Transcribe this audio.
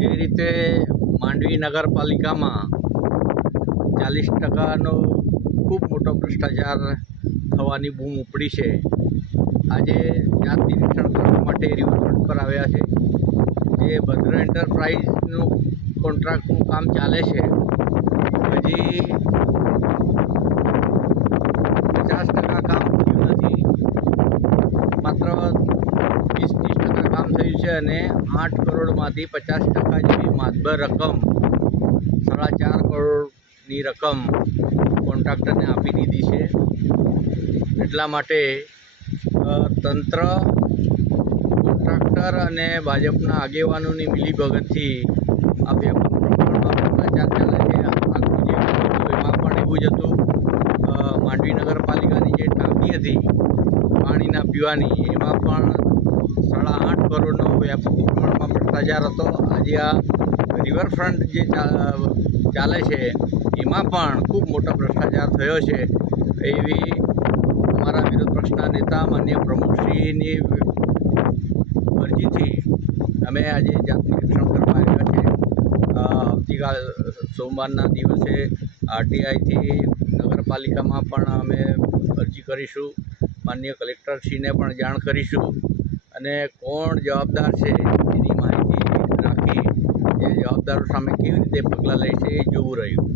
જે રીતે માંડવી નગરપાલિકામાં 40%નો ખૂબ મોટો ભ્રષ્ટાચાર થવાની બૂમ ઉપડી છે. આજે જાત નિરીક્ષણ કરવા માટે રિવરફ્રન્ટ પર આવ્યા છે. જે ભદ્ર એન્ટરપ્રાઇઝનું કોન્ટ્રાક્ટનું કામ ચાલે છે. હજી 50% કામ થયું નથી. માત્ર 20-30% કામ થયું છે અને 8 કરોડમાંથી 50% જેવી માતબર રકમ 4.5 કરોડની રકમ કોન્ટ્રાક્ટરને આપી દીધી છે. એટલા માટે તંત્ર, કોન્ટ્રાક્ટર અને ભાજપના આગેવાનોની મિલીભગતથી આ વ્યાપક પ્રમાણમાં ભ્રષ્ટાચાર ચાલે છે. આગળ જે એમાં પણ એવું જ હતું. માંડવી નગરપાલિકાની જે ટાંકી હતી પાણીના પીવાની, એમાં પણ 8.5 કરોડનો વ્યાપક પ્રમાણમાં ભ્રષ્ટાચાર હતો. આજે આ રિવરફ્રન્ટ જે ચાલે છે એમાં પણ ખૂબ મોટો ભ્રષ્ટાચાર થયો છે. એવી અમારા વિરોધ પક્ષના નેતા માન્ય પ્રમુખશ્રીની અરજીથી અમે આજે જાત નિરીક્ષણ કરવા આવ્યા છે. આવતીકાલ સોમવારના દિવસે આરટીઆઈથી નગરપાલિકામાં પણ અમે અરજી કરીશું. માન્ય કલેક્ટરશ્રીને પણ જાણ કરીશું અને કોણ જવાબદાર છે એની માહિતી રાખી એ જવાબદારો સામે કેવી રીતે પગલાં લે છે એ જોવું રહ્યું.